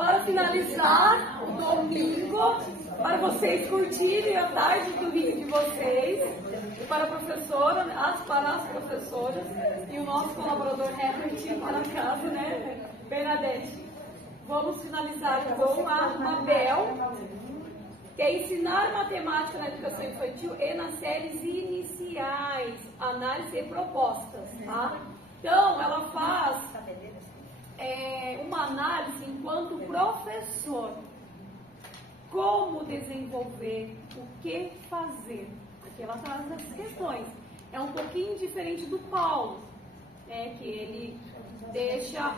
para finalizar o domingo, para vocês curtirem a tarde do domingo de vocês, e para a professora, para as professoras e o nosso colaborador Herbert para casa, né, Bernadette. Vamos finalizar com a Mabel, que é ensinar matemática na educação infantil e nas séries iniciais, análise e propostas, tá? Então, ela faz uma análise enquanto professor. Como desenvolver, o que fazer. Porque ela traz essas questões. É um pouquinho diferente do Paulo, que ele deixa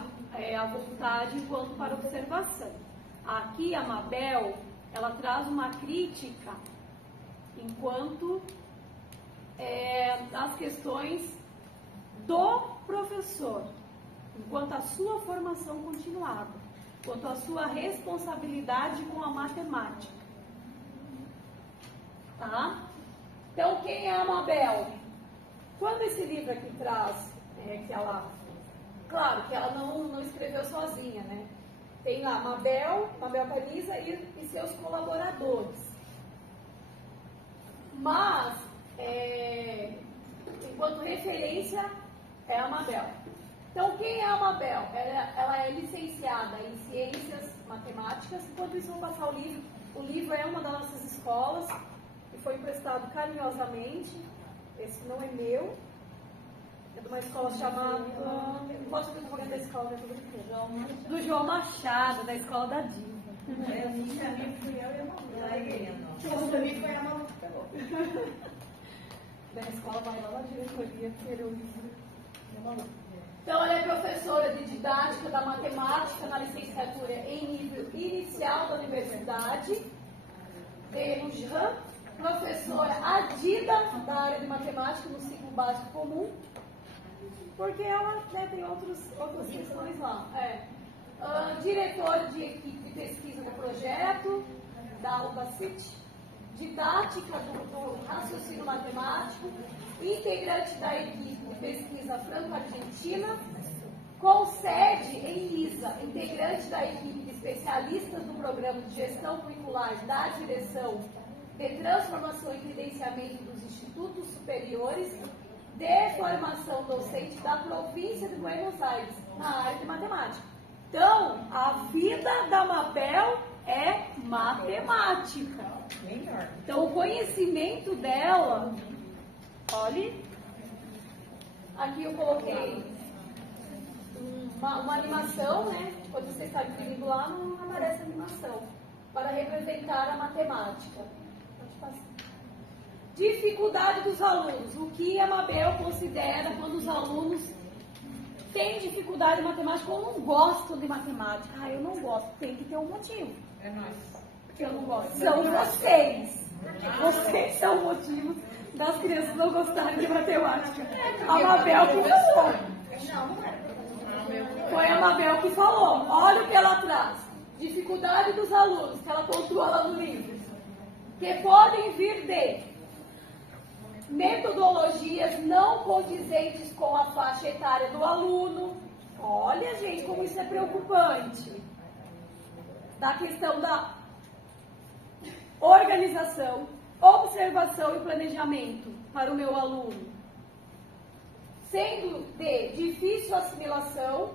a vontade enquanto para observação. Aqui a Mabel, ela traz uma crítica enquanto as questões do professor, enquanto a sua formação continuada, quanto a sua responsabilidade com a matemática. Tá? Então, quem é a Mabel? Quando esse livro aqui traz, que ela, claro que ela não escreveu sozinha, né? Tem lá Mabel Paniza e seus colaboradores. Mas, enquanto referência, é a Mabel. Então, quem é a Mabel? Ela é licenciada em Ciências Matemáticas. Enquanto isso, eu vou passar o livro. O livro é uma das nossas escolas e foi emprestado carinhosamente. Esse não é meu. É de uma escola chamada... Não posso ver o da escola, né? Do João Machado, da escola da Diva. Também fui eu e a Malu. Também foi a Malu que pegou. Da escola vai lá na diretoria querer o livro. Então, ela é professora de didática da matemática na licenciatura em nível inicial da universidade de UJAM, professora adida da área de matemática no ciclo básico comum, porque ela tem outras questões lá. Diretora de equipe de pesquisa do projeto da UBACIT, didática do raciocínio matemático, integrante da equipe de pesquisa franco-argentina, com sede em ISA, integrante da equipe de especialistas do programa de gestão curricular da direção de transformação e credenciamento dos institutos superiores de formação docente da província de Buenos Aires, na área de matemática. Então, a vida da Mabel é matemática. Então, o conhecimento dela, olhe, aqui eu coloquei uma animação, né? Quando você está escrevendo lá, não aparece animação, para representar a matemática. Dificuldade dos alunos. O que a Mabel considera quando os alunos têm dificuldade em matemática ou não gostam de matemática? Eu não gosto. Tem que ter um motivo. É nós. Porque eu não gosto. São vocês. Vocês são o motivo das crianças não gostarem de matemática. A Mabel que falou. Foi a Mabel que falou. Olha o que ela traz. Dificuldade dos alunos, que ela pontua lá no livro. Que podem vir de metodologias não condizentes com a faixa etária do aluno. Olha, gente, como isso é preocupante. Da questão da organização, observação e planejamento para o meu aluno. Sendo de difícil assimilação,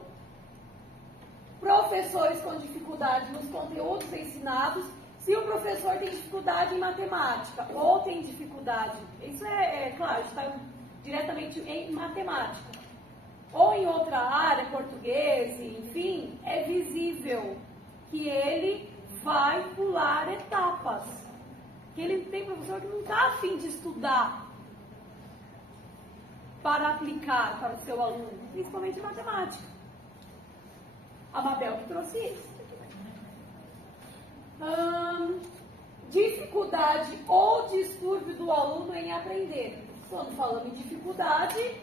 professores com dificuldade nos conteúdos ensinados. Se o professor tem dificuldade em matemática ou tem dificuldade, isso claro, está diretamente em matemática, ou em outra área, português, enfim, é visível que ele vai pular etapas. Que ele tem professor que não está a fim de estudar para aplicar para o seu aluno, principalmente matemática. A Mabel que trouxe isso. Dificuldade ou distúrbio do aluno em aprender. Quando falamos em dificuldade,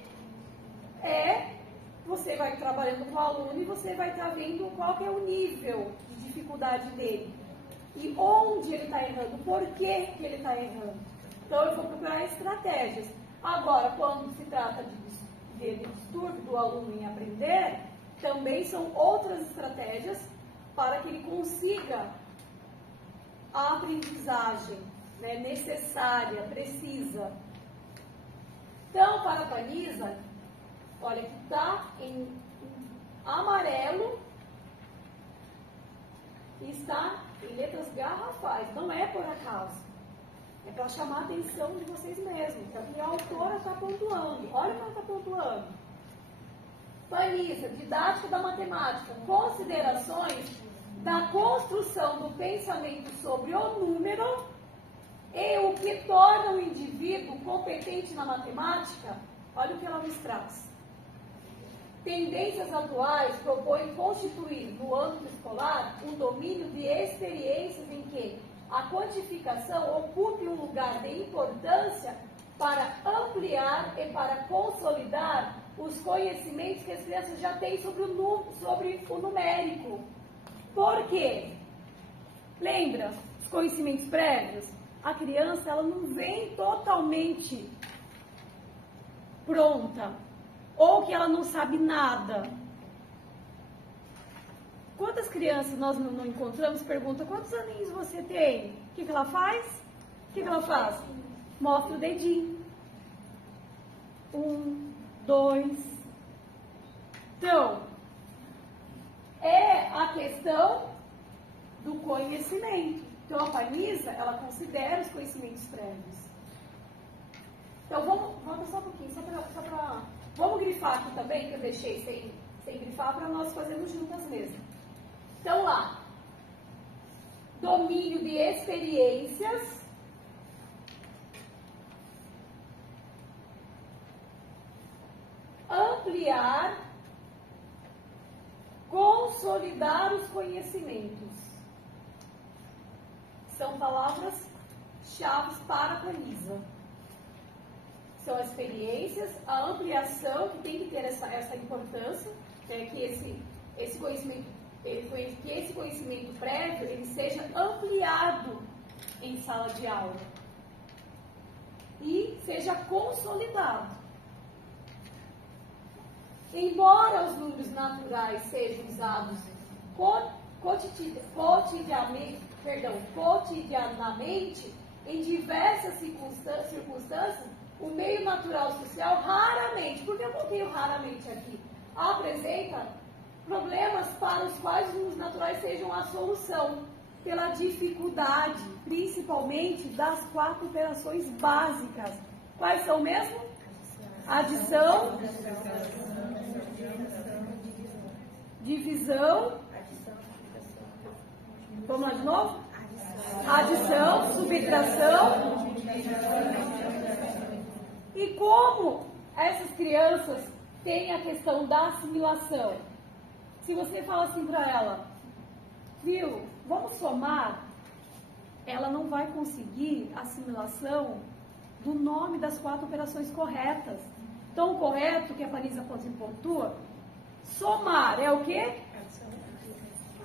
você vai trabalhando com o aluno e você vai estar vendo qual que é o nível de dificuldade dele. E onde ele está errando, por que ele está errando. Então eu vou procurar estratégias. Agora, quando se trata de distúrbio do aluno em aprender, também são outras estratégias para que ele consiga a aprendizagem, né, necessária, precisa. Então, para a Panisa, olha que está em amarelo e está em letras garrafais. Não é por acaso. É para chamar a atenção de vocês mesmos. Porque a autora está pontuando. Olha o que ela está pontuando. Panisa, didática da matemática. Considerações da construção do pensamento sobre o número e o que torna o indivíduo competente na matemática. Olha o que ela nos traz. Tendências atuais propõem constituir, no âmbito escolar, um domínio de experiências em que a quantificação ocupe um lugar de importância para ampliar e para consolidar os conhecimentos que as crianças já têm sobre o numérico. Por quê? Lembra os conhecimentos prévios? A criança ela não vem totalmente pronta, ou que ela não sabe nada. Quantas crianças nós não encontramos? Pergunta, quantos aninhos você tem? O que ela faz? O que ela faz? Mostra o dedinho. 1, 2. Então, é a questão do conhecimento. Então, a Panisa, ela considera os conhecimentos prévios. Então, vamos só um pouquinho, vamos grifar aqui também, que eu deixei sem grifar, para nós fazermos juntas mesmo. Então, lá, domínio de experiências, ampliar, consolidar os conhecimentos. São palavras-chave para a Panisa. São as experiências, a ampliação, que tem que ter essa importância, né, que esse conhecimento prévio ele seja ampliado em sala de aula e seja consolidado. Embora os números naturais sejam usados cotidianamente, em diversas circunstâncias, o meio natural social raramente, porque eu coloquei o raramente aqui, apresenta problemas para os quais os números naturais sejam a solução, pela dificuldade, principalmente das 4 operações básicas. Quais são mesmo? Adição, divisão, vamos lá de novo? Adição, subtração. E como essas crianças têm a questão da assimilação? Se você fala assim para ela, viu, vamos somar, ela não vai conseguir a assimilação do nome das 4 operações corretas. Então, o correto, que a Panisa pontua, somar é o quê?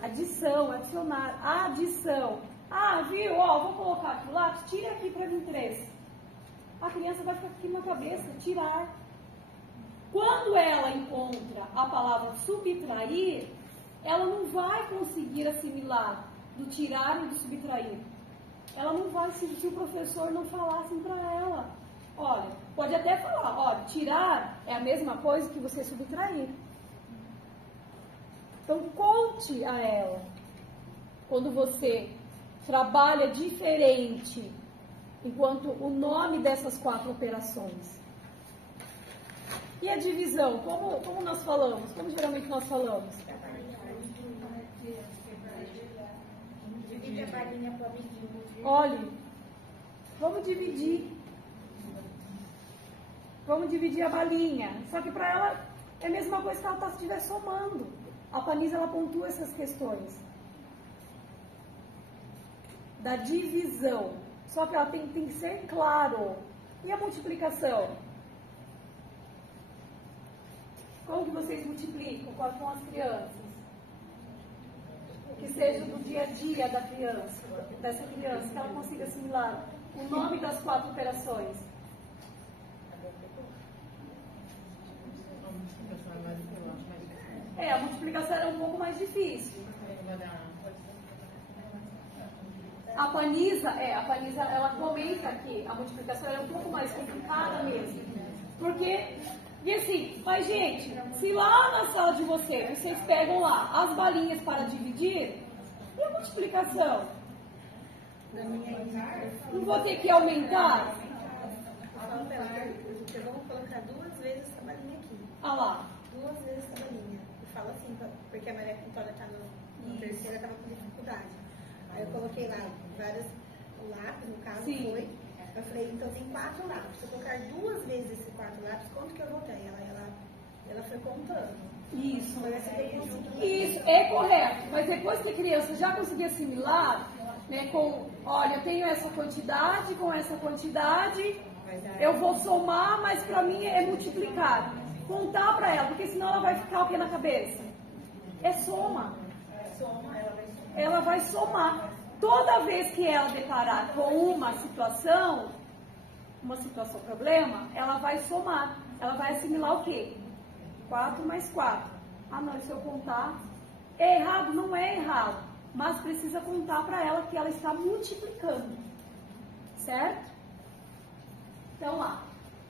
Adição, adicionar, adição. Ah, viu, ó, vou colocar aqui o lápis, tira aqui para mim 3. A criança vai ficar aqui na cabeça, tirar. Quando ela encontra a palavra subtrair, ela não vai conseguir assimilar do tirar e do subtrair. Ela não vai, se o professor não falar assim para ela. Olha, pode até falar, olha, tirar é a mesma coisa que você subtrair. Então, conte a ela. Quando você trabalha diferente, enquanto o nome dessas 4 operações. E a divisão? Como nós falamos? Como geralmente nós falamos? Olhe, vamos dividir. Vamos dividir a balinha. Só que para ela é a mesma coisa que ela estiver somando. A Panisa, ela pontua essas questões da divisão. Só que ela tem que ser claro. E a multiplicação? Como que vocês multiplicam com as crianças? Que seja do dia a dia da criança, dessa criança, que ela consiga assimilar o nome das 4 operações. A multiplicação era um pouco mais difícil. A Panisa, ela comenta que a multiplicação é um pouco mais complicada mesmo. Porque, e assim, mas gente, se lá na sala de vocês pegam lá as balinhas para dividir, e a multiplicação? Não vou ter que aumentar? Eu vou colocar 2 vezes essa balinha aqui. Ah lá. 2 vezes essa balinha. Eu falo assim, porque a Maria Vitória está no terceiro, estava com dificuldade. Aí eu coloquei lá vários lápis, no caso foi. Eu falei, então tem 4 lápis. Se eu colocar 2 vezes esse 4 lápis, quanto que eu vou ter? Ela foi contando. Isso. Isso. Isso, é correto. Mas depois que a criança já conseguir assimilar, né, olha, eu tenho essa quantidade, com essa quantidade, eu vou somar, mas para mim é multiplicar. Contar para ela, porque senão ela vai ficar o que na cabeça? É soma. Ela vai somar. Toda vez que ela deparar com uma situação problema, ela vai somar. Ela vai assimilar o quê? 4 mais 4. Ah, não, se eu contar, é errado? Não é errado. Mas precisa contar para ela que ela está multiplicando. Certo? Então, lá.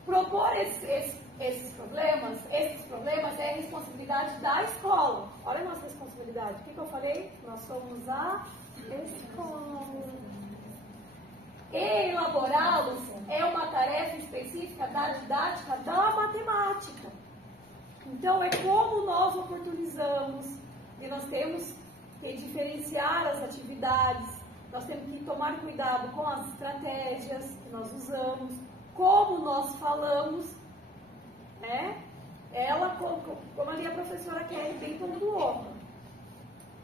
Propor esses problemas é a responsabilidade da escola. Olha a nossa responsabilidade. O que eu falei? Nós somos a escola. E elaborá-los é uma tarefa específica da didática da matemática. Então, é como nós oportunizamos, e nós temos que diferenciar as atividades, nós temos que tomar cuidado com as estratégias que nós usamos, como nós falamos, né? Ela, como ali a professora Kelly bem pontuou,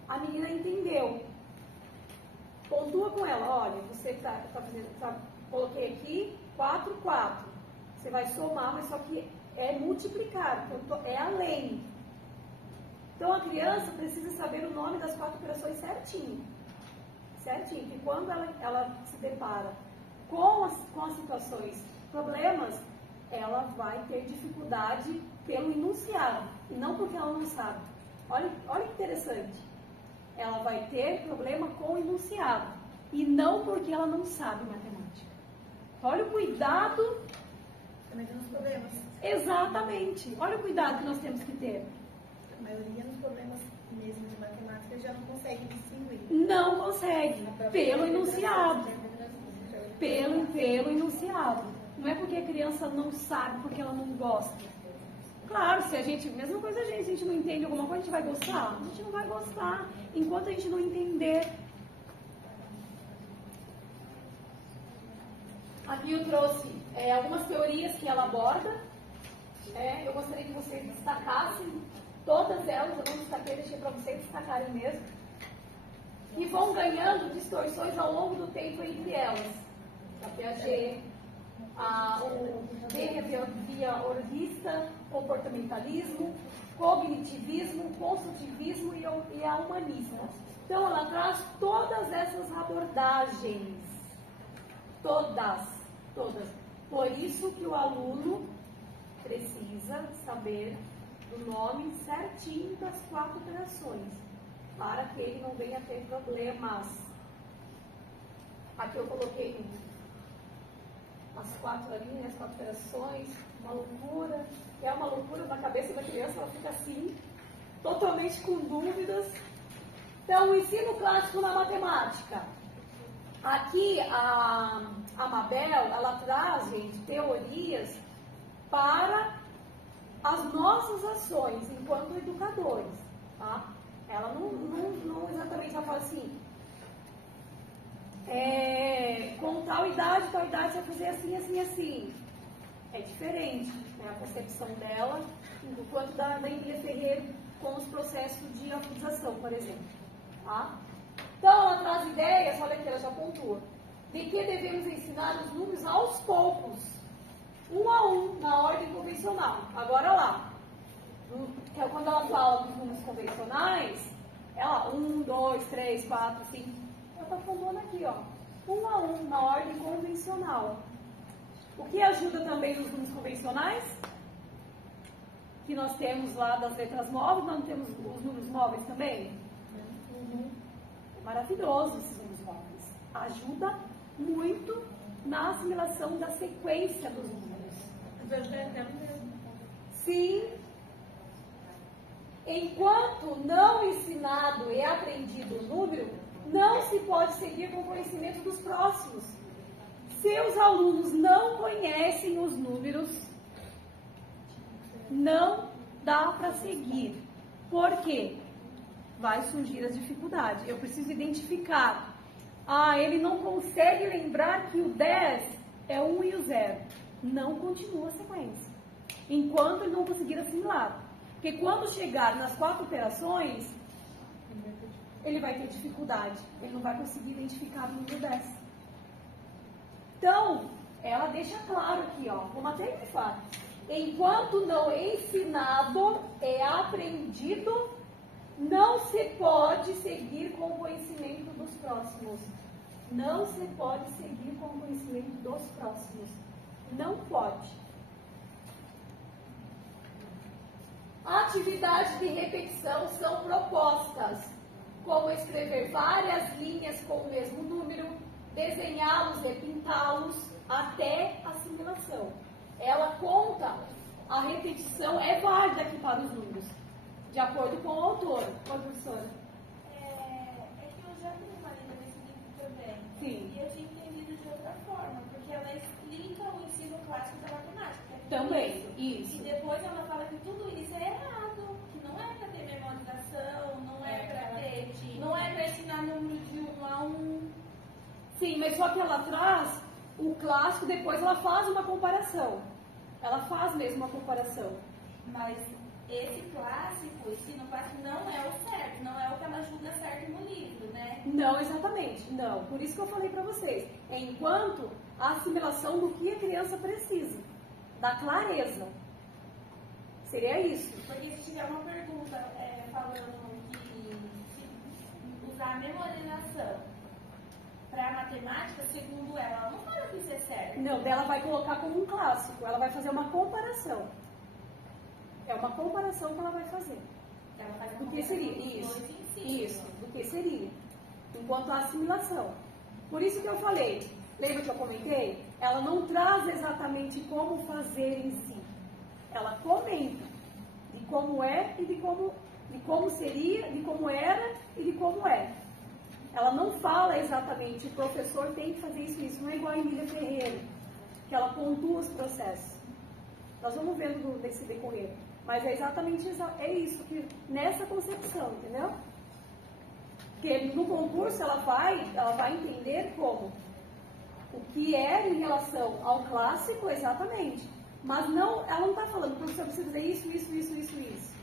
a menina entendeu. Pontua com ela, olha, você está fazendo, coloquei aqui 4, 4. Você vai somar, mas só que é multiplicar, então é além. Então a criança precisa saber o nome das 4 operações certinho. Certinho, que quando ela se depara com as situações, problemas, ela vai ter dificuldade pelo enunciado, e não porque ela não sabe. Olha que interessante. Ela vai ter problema com o enunciado, e não porque ela não sabe matemática. Olha o cuidado. Também tem os problemas. Exatamente. Olha o cuidado que nós temos que ter. A maioria dos problemas mesmo de matemática já não consegue distinguir. Não consegue, pelo enunciado. Pelo enunciado. Não é porque a criança não sabe, porque ela não gosta. Claro, se a gente, mesma coisa a gente não entende alguma coisa, a gente vai gostar? A gente não vai gostar, enquanto a gente não entender. Aqui eu trouxe algumas teorias que ela aborda. Eu gostaria que vocês destacassem todas elas, eu não destaquei, deixei para vocês destacarem mesmo. E vão ganhando distorções ao longo do tempo entre elas. A Piaget, o behaviorista, comportamentalismo, cognitivismo, construtivismo e a humanista. Então, ela traz todas essas abordagens. Todas. Por isso que o aluno precisa saber o nome certinho das 4 operações, para que ele não venha ter problemas. Aqui eu coloquei as 4 linhas, as 4 operações, uma loucura. É uma loucura na cabeça da criança, ela fica assim, totalmente com dúvidas. Então, o ensino clássico na matemática. Aqui, a Mabel, ela traz, gente, teorias para as nossas ações enquanto educadores, tá? Ela não exatamente ela fala assim, com tal idade você vai fazer assim, assim, assim. É diferente, né? A concepção dela, enquanto da Emília Ferreira com os processos de alfabetização, por exemplo. Tá? Então, ela traz ideias, olha aqui, ela já pontua, de que devemos ensinar os números aos poucos, um a um, na ordem convencional. Agora lá, quando ela fala dos números convencionais, ela 1, 2, 3, 4, 5, ela está falando aqui, ó, um a um, na ordem convencional. O que ajuda também nos números convencionais? Que nós temos lá das letras móveis, nós não temos os números móveis também? Maravilhoso esses números móveis. ajuda muito na assimilação da sequência dos números. Sim. Enquanto não ensinado e aprendido o número, não se pode seguir com o conhecimento dos próximos. Se os alunos não conhecem os números, não dá para seguir. Por quê? Vai surgir as dificuldades. Eu preciso identificar. Ele não consegue lembrar que o 10 é 1 e o 0. Não continua a sequência. Enquanto ele não conseguir assimilar. Porque quando chegar nas 4 operações, ele vai ter dificuldade. Ele não vai conseguir identificar o número 10. Então, ela deixa claro aqui, como até ele fala. Enquanto não ensinado e aprendido, não se pode seguir com o conhecimento dos próximos. Não se pode seguir com o conhecimento dos próximos. Não pode. Atividades de repetição são propostas, como escrever várias linhas com o mesmo número, desenhá-los e pintá-los até assimilação. Ela conta, a repetição é válida aqui para os números, de acordo com o autor. Oi, professora. É que eu já vi uma lida nesse livro também. Sim. E eu tinha entendido de outra forma, porque ela explica o ensino clássico da matemática. Também, isso. E depois ela fala que tudo isso é errado, que não é para ter memorização, não é para ter, não é para ensinar número de 1 a 1. Sim, mas só que ela traz o clássico, depois ela faz uma comparação. Ela faz mesmo uma comparação. Mas esse clássico, o ensino clássico, não é o certo, não é o que ela julga certo no livro, né? Não, exatamente, não. Por isso que eu falei para vocês. Enquanto a assimilação do que a criança precisa, da clareza. Seria isso. Porque se tiver uma pergunta falando que se usar a memorização para matemática, segundo ela não fala que isso é certo. Não, ela vai colocar como um clássico. Ela vai fazer uma comparação. É uma comparação que ela vai fazer. Ela faz Do que seria? Isso. Do que seria. Enquanto a assimilação. Por isso que eu falei. Lembra que eu comentei? Ela não traz exatamente como fazer em si. Ela comenta de como é e de como seria, de como era e de como é. Ela não fala exatamente, o professor tem que fazer isso. Não é igual a Emília Ferreira, que ela pontua os processos. Nós vamos vendo nesse decorrer. Mas é exatamente isso, que nessa concepção, entendeu? Porque no concurso ela vai entender como o que é em relação ao clássico, exatamente. Mas não, ela não está falando, o professor precisa dizer isso.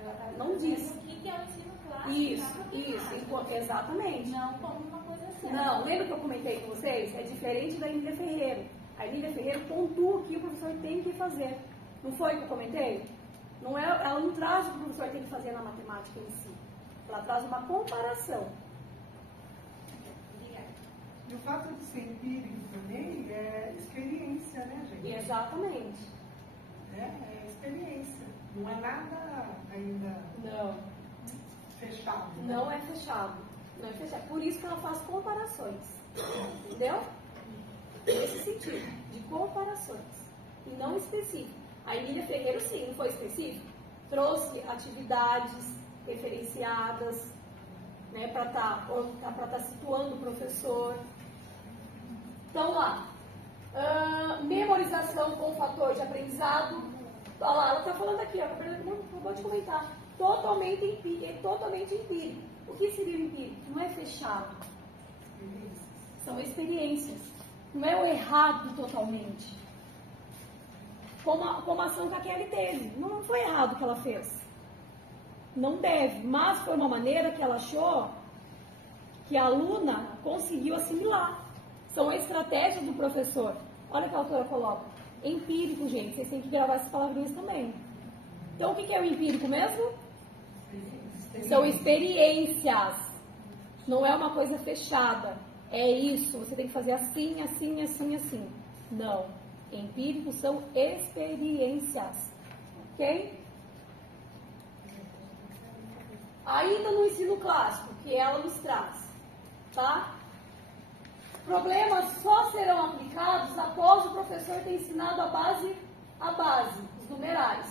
Ela não diz. O que é o ensino clássico? Isso, exatamente. Não como uma coisa certa. Não, lembra que eu comentei com vocês? É diferente da Emília Ferreira. A Emília Ferreira pontua o que o professor tem que fazer. Não foi que eu comentei? Ela não traz o que o professor tem que fazer na matemática em si. Ela traz uma comparação. E o fato de ser empírico também é experiência, né, gente? Exatamente. É experiência. Não é nada ainda fechado. Né? Não é fechado. Não é fechado. Por isso que ela faz comparações. Entendeu? Nesse sentido, de comparações. E não específico. A Emília Ferreira, sim, não foi específico. Trouxe atividades referenciadas, né, para estar situando o professor. Então, lá. Memorização com fator de aprendizado. Olha lá, ela está falando aqui, acabou de comentar. Totalmente empírico. O que seria empírico? Não é fechado. São experiências. Não é o errado totalmente. Como a ação que a Kelly teve. Não foi errado o que ela fez. Não deve. Mas foi uma maneira que ela achou que a aluna conseguiu assimilar. São estratégias do professor. Olha o que a autora coloca. Empírico, gente. Vocês têm que gravar essas palavrinhas também. Então, o que é o empírico mesmo? São experiências. Não é uma coisa fechada. É isso. Você tem que fazer assim, assim, assim, assim. Não. Empírico são experiências. Ok? Ainda no ensino clássico, que ela nos traz. Tá? Problemas só serão aplicados após o professor ter ensinado a base, os numerais.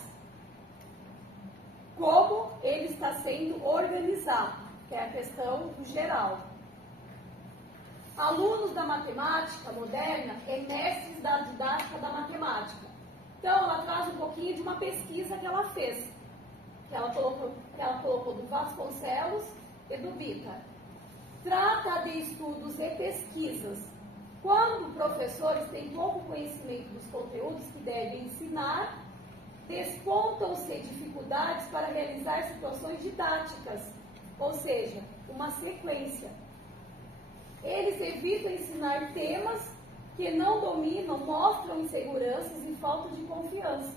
Como ele está sendo organizado, que é a questão do geral. Alunos da matemática moderna é mestres da didática da matemática. Então, ela traz um pouquinho de uma pesquisa que ela fez, que ela colocou do Vasconcelos e do Vitar. Trata de estudos e pesquisas. Quando professores têm pouco conhecimento dos conteúdos que devem ensinar, despontam-se dificuldades para realizar situações didáticas, ou seja, uma sequência. Eles evitam ensinar temas que não dominam, mostram inseguranças e falta de confiança.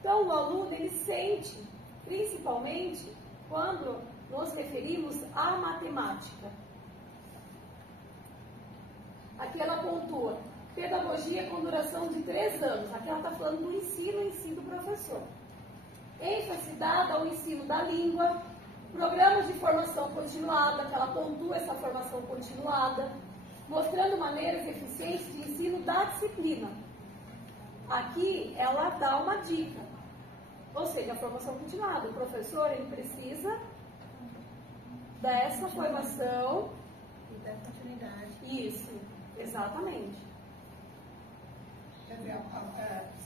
Então, o aluno, ele sente, principalmente, quando nos referimos à matemática. Aqui ela pontua, pedagogia com duração de 3 anos. Aqui ela está falando do ensino em si do professor. ênfase dada ao ensino da língua, programas de formação continuada, que ela pontua essa formação continuada, mostrando maneiras eficientes de ensino da disciplina. Aqui ela dá uma dica, ou seja, a formação continuada. O professor, ele precisa dessa formação e da continuidade. Isso, exatamente. Quer dizer,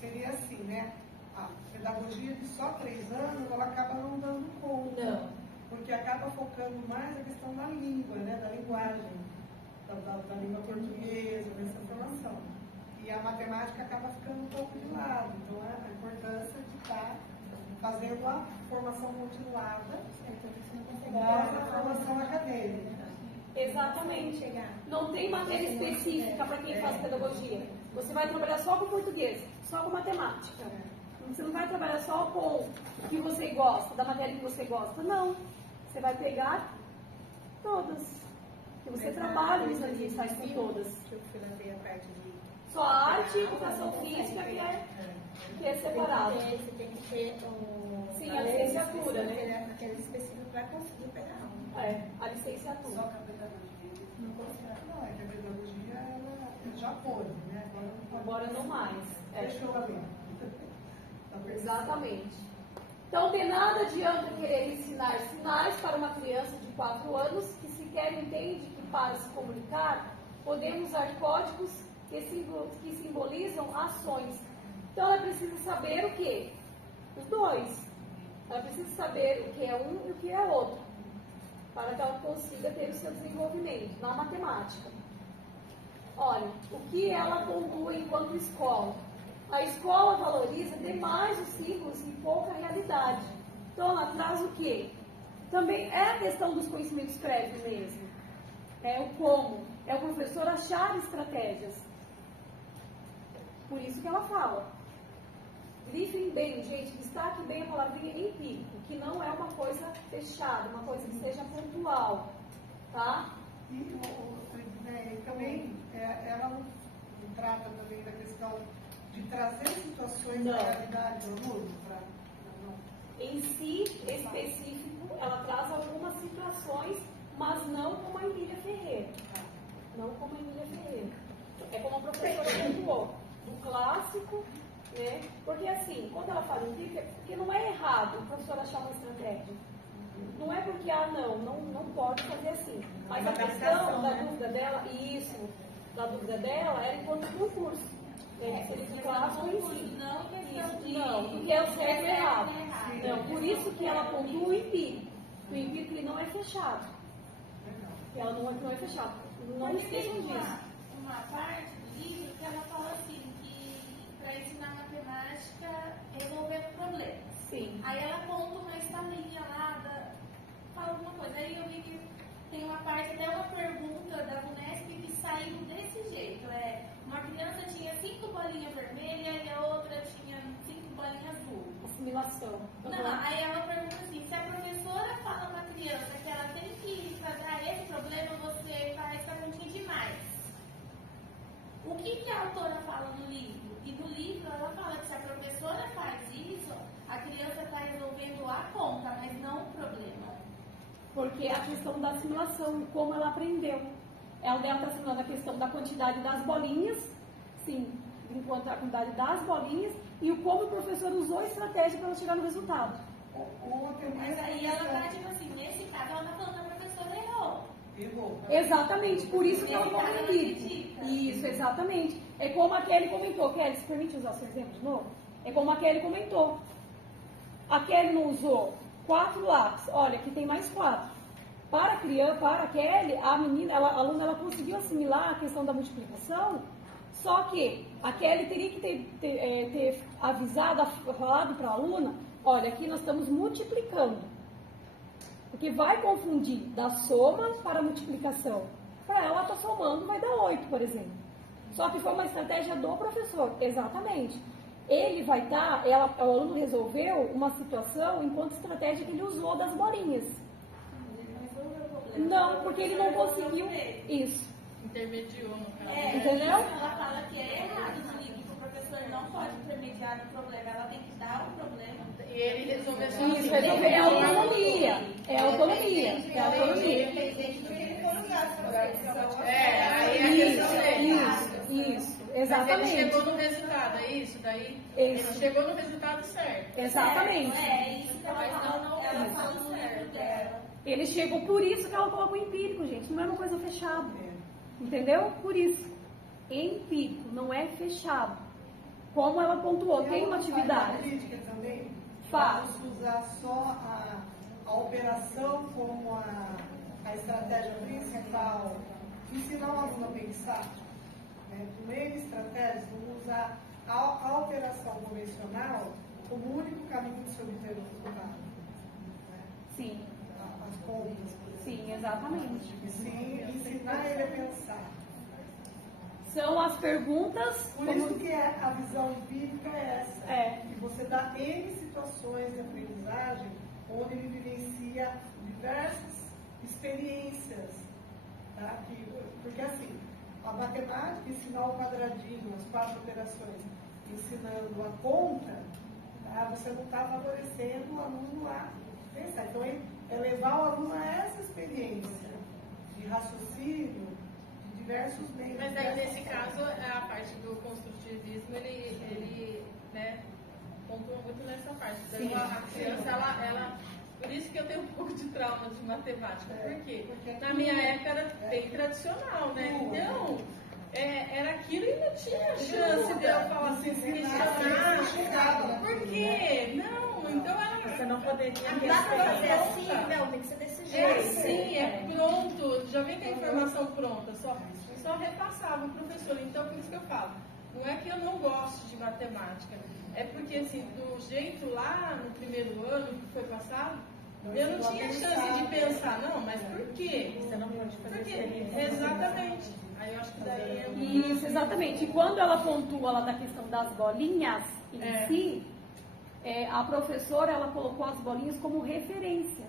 seria assim, né? A pedagogia de só 3 anos, ela acaba não dando conta. Não. Porque acaba focando mais a questão da língua, né? Da linguagem, da língua portuguesa, dessa formação. E a matemática acaba ficando um pouco de lado. Então, a importância de estar fazendo a formação continuada após a formação acadêmica. Exatamente. Não tem matéria específica para quem faz pedagogia. Você vai trabalhar só com português, só com matemática. Você não vai trabalhar só com o que você gosta, da matéria que você gosta. Não. Você vai pegar todas. Que você trabalha isso ali, faz com todas. Eu fui lá ver a parte de... Só a arte e educação física que é separado. Você tem que ter Sim, a licenciatura, né? Aquele específico para conseguir pegar aula. É, a licenciatura. Só que a pedagogia não é que a pedagogia ela já foi, né? Agora não mais. Fechou ali. Exatamente. Então, de nada adianta querer ensinar sinais para uma criança de 4 anos que sequer entende que para se comunicar podemos usar códigos que simbolizam ações. Então, ela precisa saber o quê? Os dois. Ela precisa saber o que é um e o que é outro, para que ela consiga ter o seu desenvolvimento na matemática. Olha, o que ela pontua enquanto escola? A escola valoriza demais os símbolos e pouca realidade. Então, ela traz o quê? Também é a questão dos conhecimentos prévios mesmo. É o como. É o professor achar estratégias. Por isso que ela fala. Grifem bem, gente, destaque bem a palavrinha empírico, que não é uma coisa fechada, uma coisa que seja pontual. Tá? E também ela não trata também da questão de trazer situações da realidade do aluno? Em si, específico, ela traz algumas situações, mas não como a Emília Ferreira. Não como a Emília Ferreira. É como a professora pontuou, do clássico, né? Porque assim, quando ela fala empírico, porque não é errado o professor achar uma estratégia. Não é porque, não pode fazer assim. Mas a questão da dúvida dela, da dúvida dela era enquanto do curso. Se ele de classe ou ensino. Não, porque é o certo e errado. Não, por isso que ela pontua o empírico. O empírico ele não é fechado. Ela não é fechado. Não esqueçam disso. Uma parte do livro que ela fala assim, que para ensinar matemática, resolver problemas. Sim. Aí ela conta uma historinha lá, fala alguma coisa. Aí eu vi que tem uma parte, até uma pergunta da Unesp que saiu desse jeito. Uma criança tinha 5 bolinhas vermelhas e a outra tinha 5 bolinhas azul. Assimilação. Não, aí ela pergunta assim, se a professora fala para a criança que ela tem que tratar esse problema, você faz essa continha demais. O que a autora fala no livro? E no livro ela fala que se a professora faz isso, a criança está resolvendo a conta, mas não o problema. Porque é a questão da assimilação, como ela aprendeu. Ela deve estar assinando a questão da quantidade das bolinhas, sim, enquanto a quantidade das bolinhas, e o como o professor usou a estratégia para ela chegar no resultado. Mas aí ela está, tipo assim, nesse caso, ela está falando que a professora errou. Errou. Exatamente, por isso que ela coloca empírico. Isso, exatamente. É como a Kelly comentou. Kelly, se permite usar o seu exemplo de novo? É como a Kelly comentou. A Kelly não usou 4 lápis. Olha, aqui tem mais 4. Para a criança, para a Kelly, a menina, a aluna, ela conseguiu assimilar a questão da multiplicação, só que a Kelly teria que ter avisado, falado para a aluna, olha, aqui nós estamos multiplicando. Porque vai confundir da soma para a multiplicação. Para ela, está somando, vai dar 8, por exemplo. Só que foi uma estratégia do professor, exatamente. Ele vai estar, o aluno resolveu uma situação enquanto estratégia que ele usou das bolinhas. Não, porque ele não conseguiu isso. Intermediou no caso. Entendeu? Ela fala que é errado, que o professor não pode intermediar no problema, ela tem que dar o problema. E ele resolveu Isso, resolver é autonomia. É autonomia. É autonomia. Aí a questão dele. Isso, Mas exatamente. ele chegou no resultado, é isso? Daí Isso. ele chegou no resultado certo. Exatamente. É isso que ela fala no livro dela. Ele chegou, por isso que ela colocou empírico, gente. Não é uma coisa fechada. Entendeu? Por isso. Empírico, não é fechado. Como ela pontuou, tem uma atividade. Crítica também. Faz. Vamos usar só a operação como a estratégia principal. Ensinar o aluno a pensar. Por meio de estratégias, vamos usar a operação convencional como o único caminho de se obter o resultado. Sim. As contas, por exemplo. Sim, exatamente. Sim, ensinar ele a pensar. São as perguntas. Por isso que a visão empírica é essa. É. Que você dá N situações de aprendizagem onde ele vivencia diversas experiências. Tá? Porque assim, a matemática, ensinar o quadradinho, as 4 operações, ensinando a conta, tá? Você não está favorecendo o aluno a pensar. Então, é levar o aluno a essa experiência de raciocínio de diversos meios. Mas aí, nesse caso, a parte do construtivismo, ele né, pontua muito nessa parte. Daí, a criança, ela... Por isso que eu tenho um pouco de trauma de matemática. Por quê? Na minha época era bem tradicional, né? Então, era aquilo e não tinha chance de eu falar assim, questionar. Por quê? Não, então era... Você não poderia Dá pra fazer assim, não, tem que ser desse jeito. É assim, é pronto, já vem com a informação pronta, só repassava o professor. Então, por isso que eu falo, não é que eu não gosto de matemática, é porque, assim, do jeito lá no primeiro ano que foi passado, eu não tinha chance de pensar, não, mas por quê? Você não pode fazer experiência. Exatamente. Aí eu acho que daí é Isso, exatamente. E quando ela pontua lá da questão das bolinhas em si, a professora ela colocou as bolinhas como referência.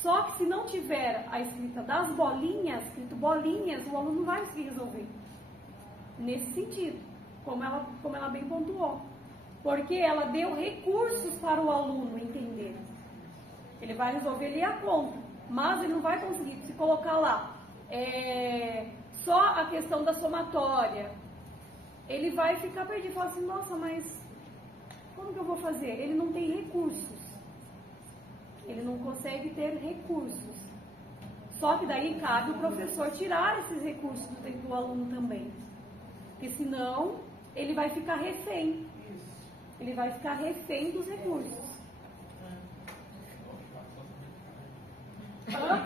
Só que se não tiver a escrita das bolinhas, escrito bolinhas, o aluno não vai se resolver. Nesse sentido, como ela bem pontuou. Porque ela deu recursos para o aluno entender. Ele vai resolver ali a conta, mas ele não vai conseguir se colocar lá. Só a questão da somatória. Ele vai ficar perdido e falar assim, nossa, mas como que eu vou fazer? Ele não tem recursos. Ele não consegue ter recursos. Só que daí cabe o professor tirar esses recursos do aluno também. Porque senão ele vai ficar refém. Ele vai ficar refém dos recursos. Ela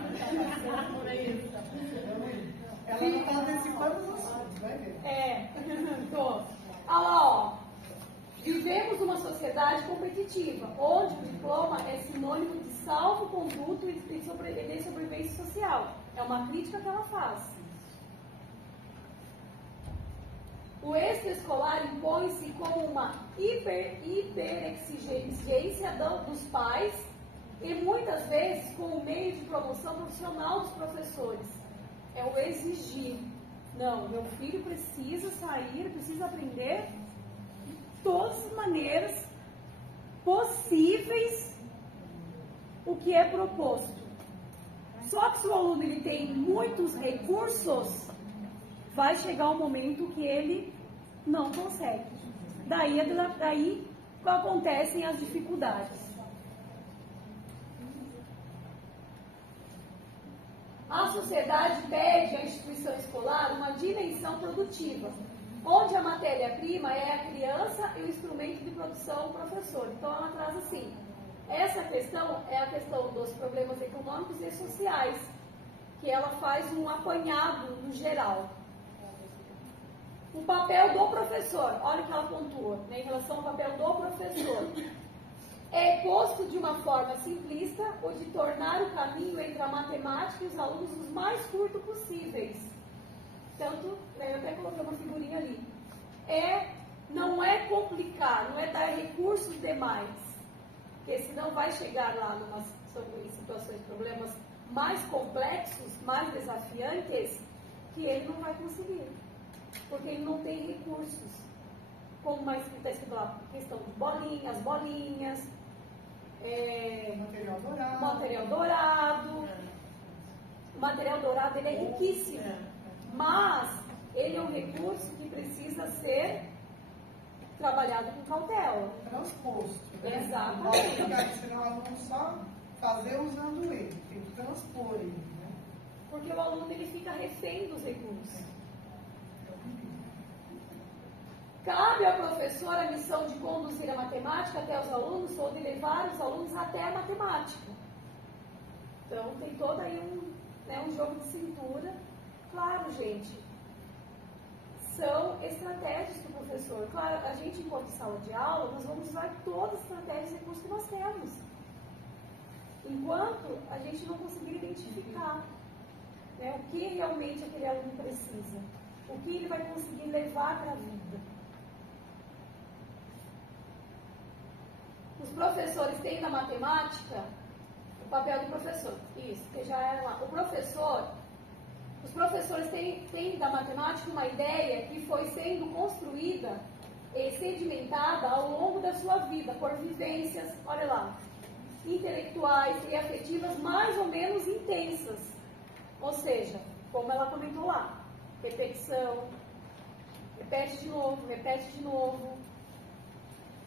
não está antecipando os assuntos, vai ver. Tô. Olha lá, ó. Vivemos uma sociedade competitiva, onde o diploma é sinônimo de salvo-conduto e de sobrevivência social. É uma crítica que ela faz. O êxito escolar impõe-se como uma hiperexigência dos pais e muitas vezes como meio de promoção profissional dos professores. É o exigir. Não, meu filho precisa sair, precisa aprender de todas as maneiras possíveis o que é proposto. Só que se o aluno ele tem muitos recursos, vai chegar um momento que ele não consegue. Daí acontecem as dificuldades. A sociedade pede à instituição escolar uma dimensão produtiva, onde a matéria-prima é a criança e o instrumento de produção o professor. Então ela traz assim, essa questão é a questão dos problemas econômicos e sociais, que ela faz um apanhado no geral. O papel do professor, olha o que ela pontua, né, em relação ao papel do professor. É posto de uma forma simplista o de tornar o caminho entre a matemática e os alunos os mais curto possíveis. Tanto, eu até coloquei uma figurinha ali. Não é complicar, não é dar recursos demais, porque senão vai chegar lá em situações, problemas mais complexos, mais desafiantes, que ele não vai conseguir, porque ele não tem recursos. Como mais que está escrito lá, questão de bolinhas, material dourado. O material dourado ele é riquíssimo, mas ele é um recurso que precisa ser trabalhado com cautela. Transposto. Né? Exatamente. Não pode pegar, senão o aluno só fazer usando ele, tem que transpor ele. Né? Porque o aluno ele fica refém dos recursos. Cabe ao professor a missão de conduzir a matemática até os alunos ou de levar os alunos até a matemática. Então tem todo aí um jogo de cintura. Claro, gente, são estratégias do professor. Claro, a gente, enquanto sala de aula, nós vamos usar todas as estratégias e recursos que nós temos. Enquanto a gente não conseguir identificar, né, o que realmente aquele aluno precisa, o que ele vai conseguir levar para a vida. Os professores têm na matemática o papel do professor. Isso, que já era lá. Os professores têm da matemática uma ideia que foi sendo construída e sedimentada ao longo da sua vida, por vivências, olha lá, intelectuais e afetivas mais ou menos intensas. Ou seja, como ela comentou lá, repetição, repete de novo.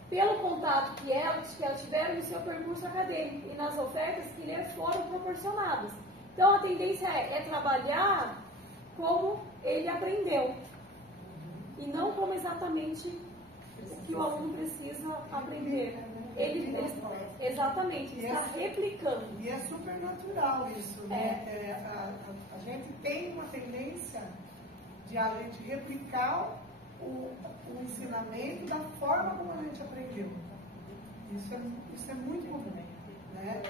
Pelo contato que elas tiveram no seu percurso acadêmico e nas ofertas que lhe foram proporcionadas. Então, a tendência é trabalhar como ele aprendeu e não como exatamente o que o aluno precisa aprender. Exatamente, está replicando. E é super natural isso, né? A gente tem uma tendência de a gente replicar o ensinamento da forma como a gente aprendeu. Isso é muito comum, né?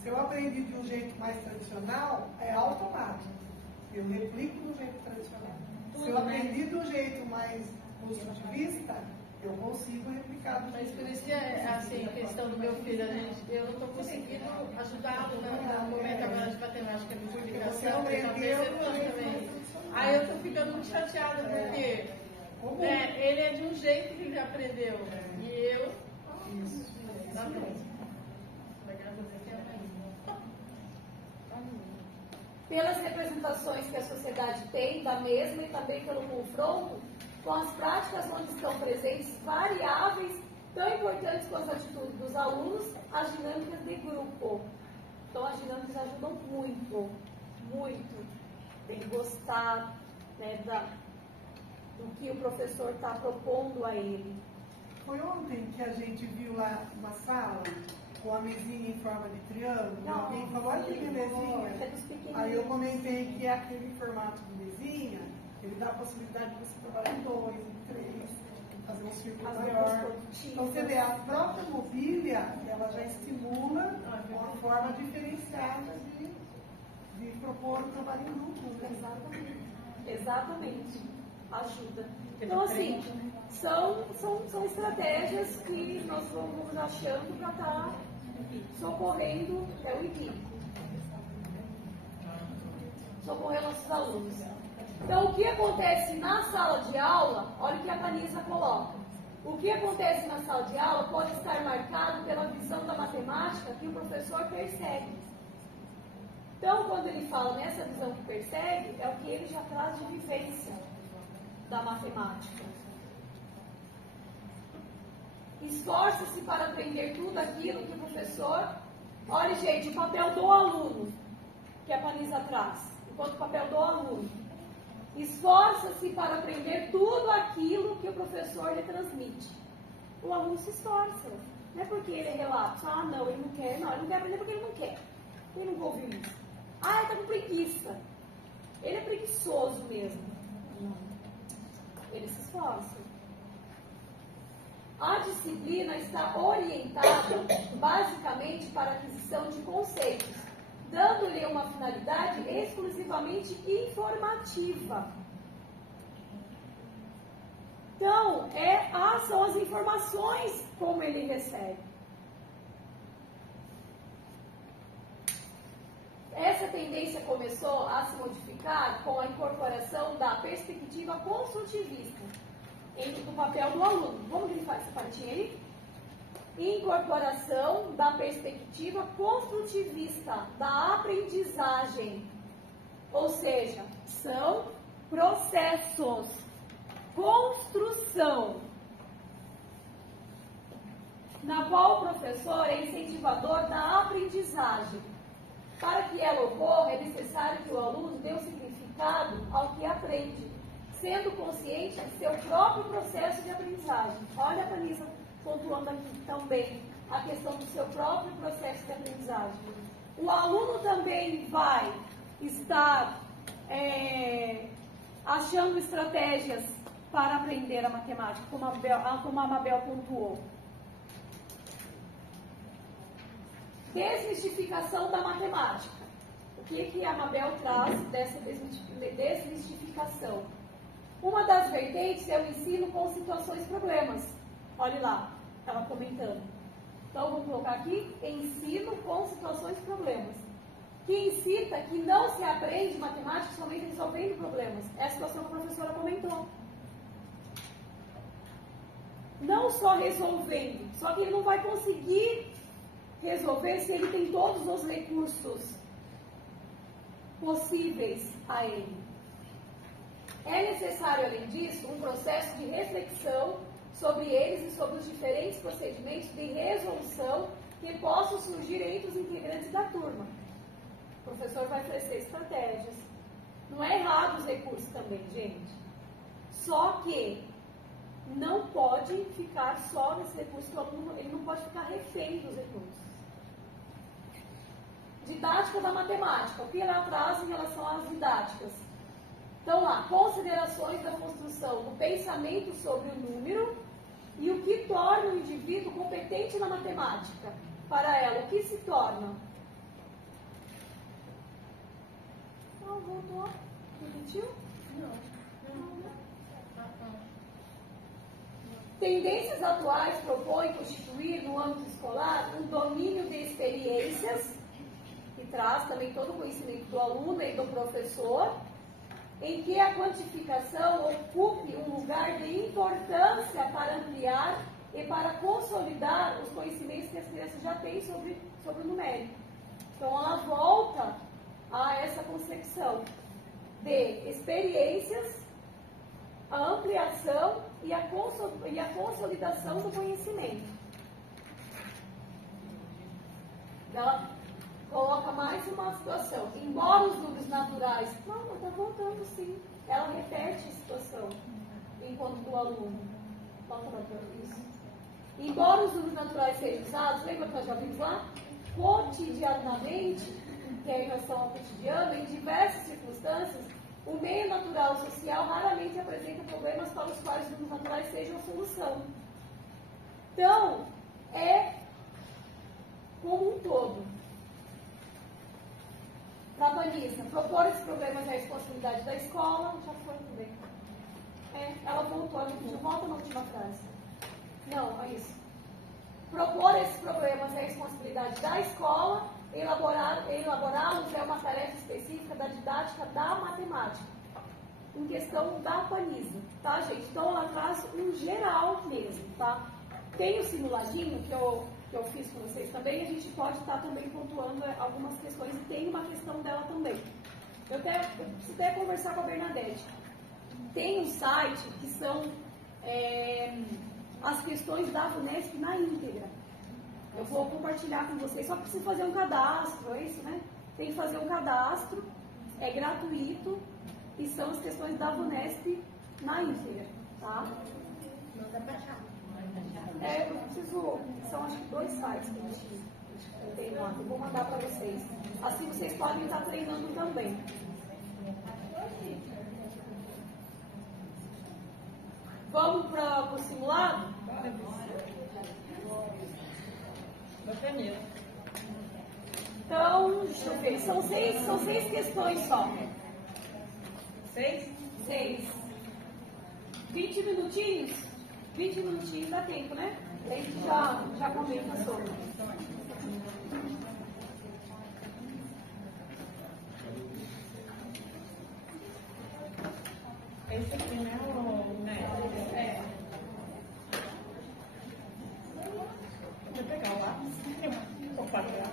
Se eu aprendi de um jeito mais tradicional, é automático. Eu replico do jeito tradicional. Se eu aprendi de um jeito mais positivista, eu consigo replicar do jeito. Mas por isso que assim, a questão do meu filho, eu não estou conseguindo ajudá-lo no momento agora de matemática de multiplicação, também. Aí eu estou ficando muito chateada porque ele é de um jeito que ele aprendeu. E eu. Isso. Pelas representações que a sociedade tem da mesma e também pelo confronto com as práticas onde estão presentes variáveis tão importantes quanto as atitudes dos alunos, as dinâmicas de grupo. Então, as dinâmicas ajudam muito, muito. Tem que gostar, né, do que o professor está propondo a ele. Foi ontem que a gente viu lá uma sala com a mesinha em forma de triângulo. Alguém falou, olha que belezinha. Aí eu comentei que é aquele formato de mesinha, ele dá a possibilidade de você trabalhar em 2, em 3, fazer um círculo maior. Então você vê, a própria mobília, ela já estimula uma forma diferenciada de propor o trabalho em grupo. Exatamente. Ajuda. Então, assim, são estratégias que nós vamos achando para estar socorrendo o empírico. Socorrer nossos alunos. Então, o que acontece na sala de aula, olha o que a Vanessa coloca. O que acontece na sala de aula pode estar marcado pela visão da matemática que o professor persegue. Então, quando ele fala nessa visão que persegue, é o que ele já traz de vivência da matemática. Esforça-se para aprender tudo aquilo que o professor... Olha, gente, o papel do aluno, que a Panisa traz, enquanto o papel do aluno. Esforça-se para aprender tudo aquilo que o professor lhe transmite. O aluno se esforça. Não é porque ele é relapso. Ah, não, ele não quer. Não, ele não quer aprender porque ele não quer. Ele não ouviu isso. Ah, ele está com preguiça. Ele é preguiçoso mesmo. Não. Ele se esforça. A disciplina está orientada basicamente para a aquisição de conceitos, dando-lhe uma finalidade exclusivamente informativa. Então, são as informações como ele recebe. Essa tendência começou a se modificar com a incorporação da perspectiva construtivista do papel do aluno. Vamos grifar essa partinha aí? Incorporação da perspectiva construtivista da aprendizagem. Ou seja, são processos. Construção. Na qual o professor é incentivador da aprendizagem. Para que ela ocorra, é necessário que o aluno dê um significado ao que aprende, sendo consciente de seu próprio processo de aprendizagem. Olha a Panisa pontuando aqui também a questão do seu próprio processo de aprendizagem. O aluno também vai estar achando estratégias para aprender a matemática, como a Mabel pontuou. Desmistificação da matemática. O que a Mabel traz dessa desmistificação? Uma das vertentes é o ensino com situações problemas. Olhe lá, estava comentando. Então, vamos colocar aqui, ensino com situações problemas. Que incita que não se aprende matemática somente resolvendo problemas. É a situação que a professora comentou. Não só resolvendo, só que ele não vai conseguir resolver se ele tem todos os recursos possíveis a ele. É necessário, além disso, um processo de reflexão sobre eles e sobre os diferentes procedimentos de resolução que possam surgir entre os integrantes da turma. O professor vai oferecer estratégias. Não é errado os recursos também, gente. Só que não pode ficar só nesse recurso, que o aluno ele não pode ficar refém dos recursos. Didática da matemática. O que ela traz em relação às didáticas? Então, lá, considerações da construção do pensamento sobre o número e o que torna o indivíduo competente na matemática. Para ela, o que se torna? Não, voltou. Repetiu? Não. Tendências atuais propõem constituir no âmbito escolar um domínio de experiências, que traz também todo o conhecimento do aluno e do professor, em que a quantificação ocupe um lugar de importância para ampliar e para consolidar os conhecimentos que as crianças já têm sobre o numérico. Então, ela volta a essa concepção de experiências, a ampliação e a consolidação do conhecimento. Ela coloca mais uma situação. Embora os números naturais... Não, está voltando sim. Ela repete a situação enquanto do aluno. Volta para isso. Embora os números naturais sejam usados, lembra que nós já vimos lá? Cotidianamente, que é em relação ao cotidiano, em diversas circunstâncias, o meio natural e social raramente apresenta problemas para os quais os números naturais sejam a solução. Então, é como um todo. Para a Vanessa, propor esses problemas é a responsabilidade da escola. Já foi também. Ela voltou, a gente volta na última frase. Não, é isso. Propor esses problemas é a responsabilidade da escola. Elaborá-los é uma tarefa específica da didática da matemática, em questão da Panisa, tá, gente? Então, ela traz um geral mesmo, tá? Tem o simuladinho que eu eu fiz com vocês também, a gente pode estar também pontuando algumas questões, e tem uma questão dela também. Eu preciso até conversar com a Bernadette. Tem um site que são as questões da VUNESP na íntegra. Eu vou compartilhar com vocês, só preciso fazer um cadastro, é isso, né? Tem que fazer um cadastro, é gratuito, e são as questões da VUNESP na íntegra, tá? Manda baixar. Eu preciso, são acho que 2 sites que a gente tem lá, eu vou mandar para vocês. Assim vocês podem estar treinando também. Vamos para o simulado? Então, deixa eu ver, são seis questões só. 6? 20 minutinhos? 20 minutinhos dá tempo, né? A gente já comenta sobre. Esse aqui não é o método. É. Vou pegar o lápis. Vou pagar.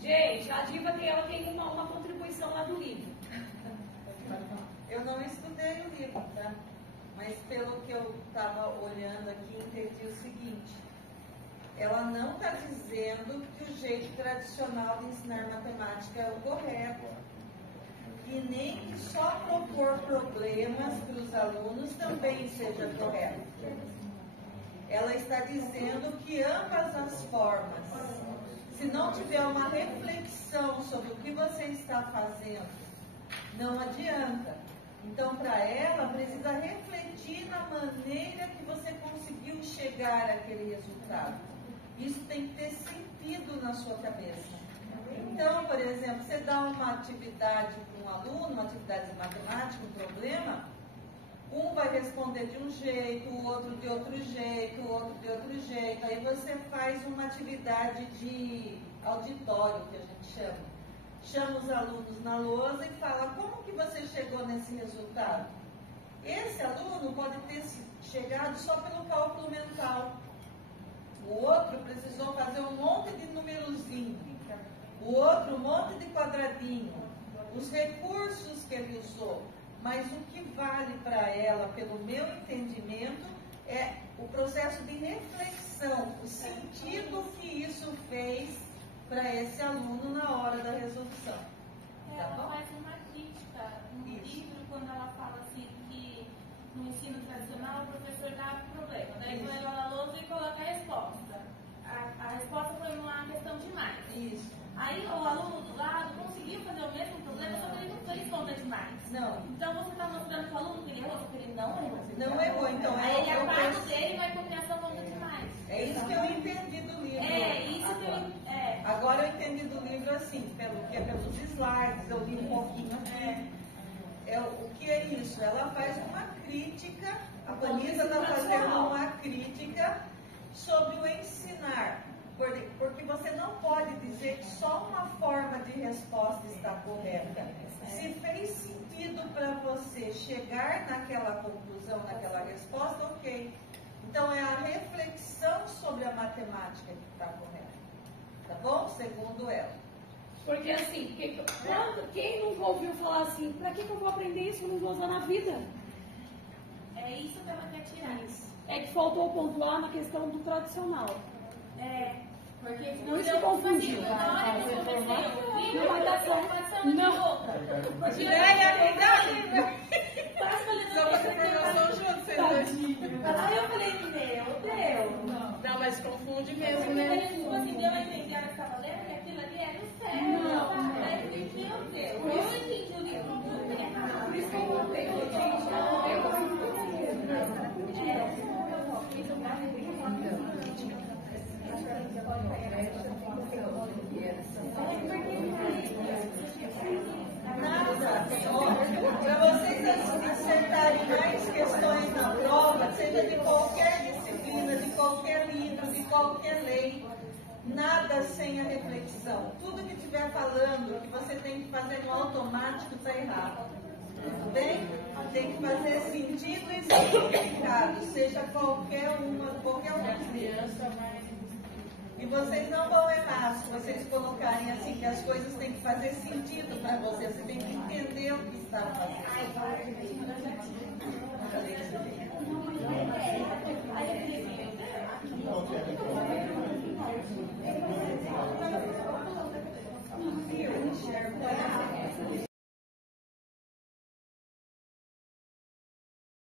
Gente, a Diva tem uma contribuição lá do livro. Eu não estudei o livro, tá? Mas pelo que eu estava olhando aqui, entendi o seguinte. Ela não está dizendo que o jeito tradicional de ensinar matemática é o correto. E nem que só propor problemas para os alunos também seja correto. Ela está dizendo que ambas as formas, se não tiver uma reflexão sobre o que você está fazendo, não adianta. Então, para ela, precisa refletir na maneira que você conseguiu chegar àquele resultado. Isso tem que ter sentido na sua cabeça. Então, por exemplo, você dá uma atividade para um aluno, uma atividade de matemática, um problema, um vai responder de um jeito, o outro de outro jeito, o outro de outro jeito. Aí você faz uma atividade de auditório, que a gente chama. Chama os alunos na lousa e fala, como que você chegou nesse resultado? Esse aluno pode ter chegado só pelo cálculo mental. O outro precisou fazer um monte de numerozinho. O outro um monte de quadradinho. Os recursos que ele usou. Mas o que vale para ela, pelo meu entendimento, é o processo de reflexão, o sentido que isso fez para esse aluno na hora da resolução. Ela faz uma crítica no livro quando ela fala assim que no ensino tradicional o professor dá problema. Daí ele vai lá na lousa e coloca a resposta. A resposta foi uma questão demais. Isso. Aí o aluno do lado conseguiu fazer o mesmo problema, só que ele não fez conta demais. Não. Então você está mostrando para o aluno que ele errou, só que ele não errou. Não errou, então. Aí ele apaga o dele e vai copiar essa conta demais. É isso que eu entendi do livro. É, isso que eu... Agora eu entendi do livro assim, pelos slides, eu li um pouquinho aqui. O que é isso? Ela faz uma crítica, a Vanessa está fazendo uma crítica sobre o ensinar. Porque você não pode dizer que só uma forma de resposta está correta. Se fez sentido para você chegar naquela conclusão, naquela resposta, ok. Então é a reflexão sobre a matemática que está correta. Tá bom? Segundo ela. Porque assim, quem nunca ouviu falar assim, pra que eu vou aprender isso que eu não vou usar na vida? É isso que ela quer tirar. Isso. é que faltou pontuar na questão do tradicional. Porque Não se confundiu. Na hora que eu comecei a ouvir, Não vai dar certo. não. Porque Quase falando só você formação junto, vocês dois. Aí eu falei, meu Deus. Não, mas confunde mesmo, Porque né? ele, tipo assim, deu a entender que estava lendo e aquilo ali era o céu. Não. Aí eu falei, meu Deus, eu entendi o livro muito errado. Por isso que eu voltei, gente, Para vocês acertarem mais questões na prova, seja de qualquer disciplina, de qualquer livro, de qualquer lei, nada sem a reflexão. Tudo que estiver falando que você tem que fazer no automático está errado. Tudo bem? Tem que fazer sentido e significado, seja qualquer uma criança, e vocês não vão errar se vocês colocarem assim, que as coisas têm que fazer sentido para você. Você tem que entender o que está fazendo.